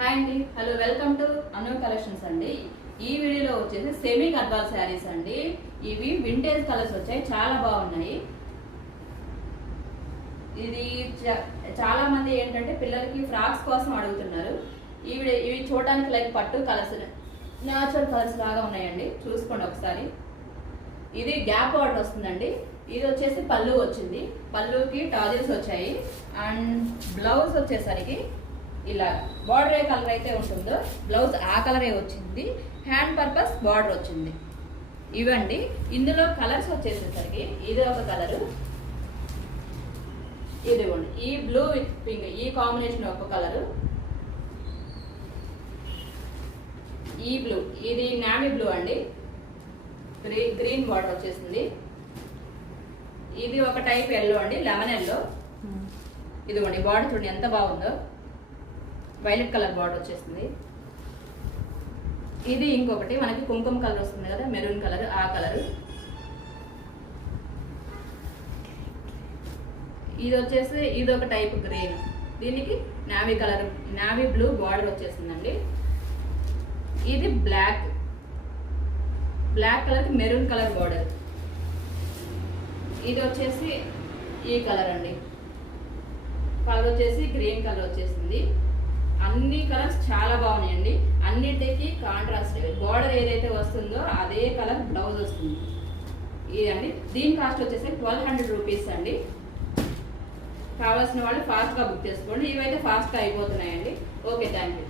Hi అండి, hello, welcome to Anu collections అండి. ఈ వీడియోలో వచ్చేసి సెమీ గద్వాల్ శారీస్ అండి. ఇవి వింటేజ్ కలర్స్ వచ్చాయి, చాలా బాగున్నాయి. ఇది చాలా మంది ఏంటంటే పిల్లలకి ఫ్రాక్స్ కోసం అడుగుతున్నారు. ఇవి చూడడానికి లైక్ పట్టు కలర్స్, న్యాచురల్ కలర్స్ లాగా ఉన్నాయండి. చూసుకోండి ఒకసారి. ఇది గ్యాప్ బార్డర్ వస్తుందండి. ఇది వచ్చేసి పళ్ళు వచ్చింది, పళ్ళుకి టాజిల్స్ వచ్చాయి. అండ్ బ్లౌజ్ వచ్చేసరికి ఇలా బార్డర్ ఏ కలర్ అయితే ఉంటుందో బ్లౌజ్ ఆ కలరే వచ్చింది. హ్యాండ్ పర్పస్ బార్డర్ వచ్చింది. ఇవండి. ఇందులో కలర్స్ వచ్చేసేసరికి ఇది ఒక కలరు, ఇదిగోండి ఈ బ్లూ విత్ పింక్, ఈ కాంబినేషన్ ఒక కలరు. ఈ బ్లూ, ఇది నావీ బ్లూ అండి, గ్రీన్ బార్డర్ వచ్చేసింది. ఇది ఒక టైప్ ఎల్లో అండి, లెమన్ ఎల్లో. ఇదిగోండి బార్డర్ చూడండి ఎంత బాగుందో, వైలెట్ కలర్ బార్డర్ వచ్చేసింది. ఇది ఇంకొకటి మనకి కుంకుమ కలర్ వస్తుంది కదా, మెరూన్ కలర్, ఆ కలరు. ఇది వచ్చేసి ఇది ఒక టైప్ గ్రీన్, దీనికి navy colour, navy blue border వచ్చేసిందండి. ఇది బ్లాక్, బ్లాక్ కలర్కి మెరూన్ కలర్ బార్డర్. ఇది వచ్చేసి ఈ కలర్ అండి, కలర్ వచ్చేసి గ్రీన్ కలర్ వచ్చేసింది. అన్ని కలర్స్ చాలా బాగున్నాయండి. అన్నిటికీ కాంట్రాస్ట్ బార్డర్ ఏదైతే వస్తుందో అదే కలర్ బ్లౌజ్ వస్తుంది. ఇదండి. దీని కాస్ట్ వచ్చేసి 1200 రూపీస్ అండి. కావాల్సిన వాళ్ళు ఫాస్ట్గా బుక్ చేసుకోండి. ఇవైతే ఫాస్ట్గా అయిపోతున్నాయండి. Okay, thank you.